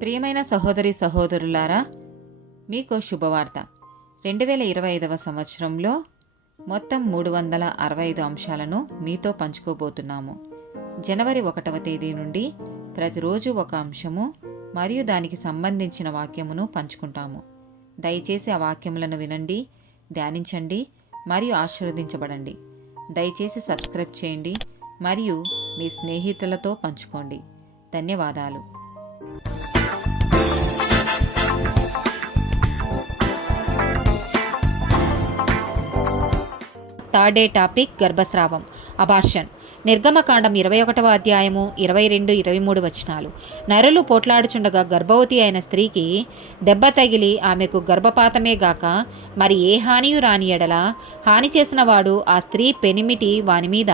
ప్రియమైన సహోదరి సహోదరులారా, మీకు శుభవార్త. 2025వ సంవత్సరంలో మొత్తం 365 అంశాలను మీతో పంచుకోబోతున్నాము. జనవరి 1వ తేదీ నుండి ప్రతిరోజు ఒక అంశము మరియు దానికి సంబంధించిన వాక్యమును పంచుకుంటాము. దయచేసి ఆ వాక్యములను వినండి, ధ్యానించండి మరియు ఆశీర్వదించబడండి. దయచేసి సబ్స్క్రైబ్ చేయండి మరియు మీ స్నేహితులతో పంచుకోండి. ధన్యవాదాలు. థర్డ్ డే టాపిక్ గర్భస్రావం, అబార్షన్. నిర్గమకాండం 21వ అధ్యాయము 22-23 వచనాలు. నరులు పోట్లాడుచుండగా గర్భవతి అయిన స్త్రీకి దెబ్బ తగిలి ఆమెకు గర్భపాతమే గాక మరి ఏ హానియు రాని ఎడల హాని చేసిన వాడు ఆ స్త్రీ పెనిమిటి వాని మీద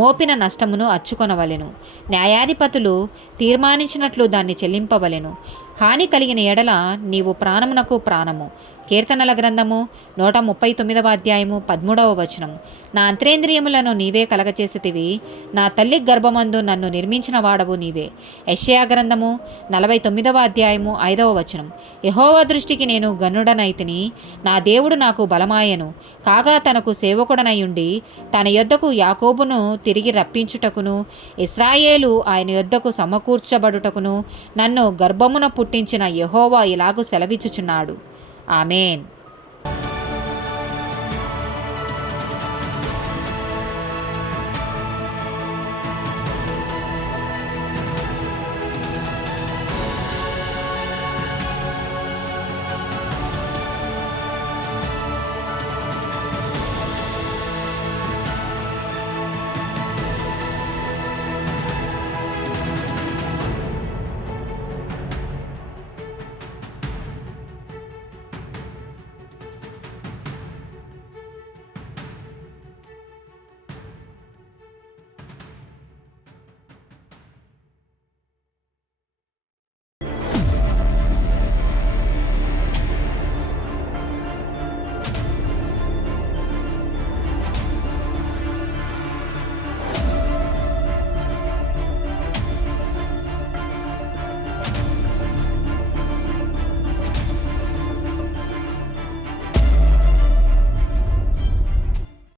మోపిన నష్టమును అచ్చుకొనవలెను. న్యాయాధిపతులు తీర్మానించినట్లు దాన్ని చెల్లింపవలెను. హాని కలిగిన ఎడల నీవు ప్రాణమునకు ప్రాణము. కీర్తనల గ్రంథము 139వ అధ్యాయము 13వ వచనం. నా అంతరేంద్రియములను నీవే కలగచేసితివి, నా తల్లి గర్భమందు నన్ను నిర్మించిన వాడవు నీవే. యెషయా గ్రంథము 49వ అధ్యాయము 5వ వచనం. యెహోవా దృష్టికి నేను గనుడనైతిని, నా దేవుడు నాకు బలమాయను. కాగా తనకు సేవకుడనయుండి తన యొద్దకు యాకోబును తిరిగి రప్పించుటకును, ఇశ్రాయేలు ఆయన యొద్దకు సమకూర్చబడుటకును నన్ను గర్భమున పుట్టించిన యెహోవా ఇలాగు సెలవిచ్చుచున్నాడు. ఆమేన్.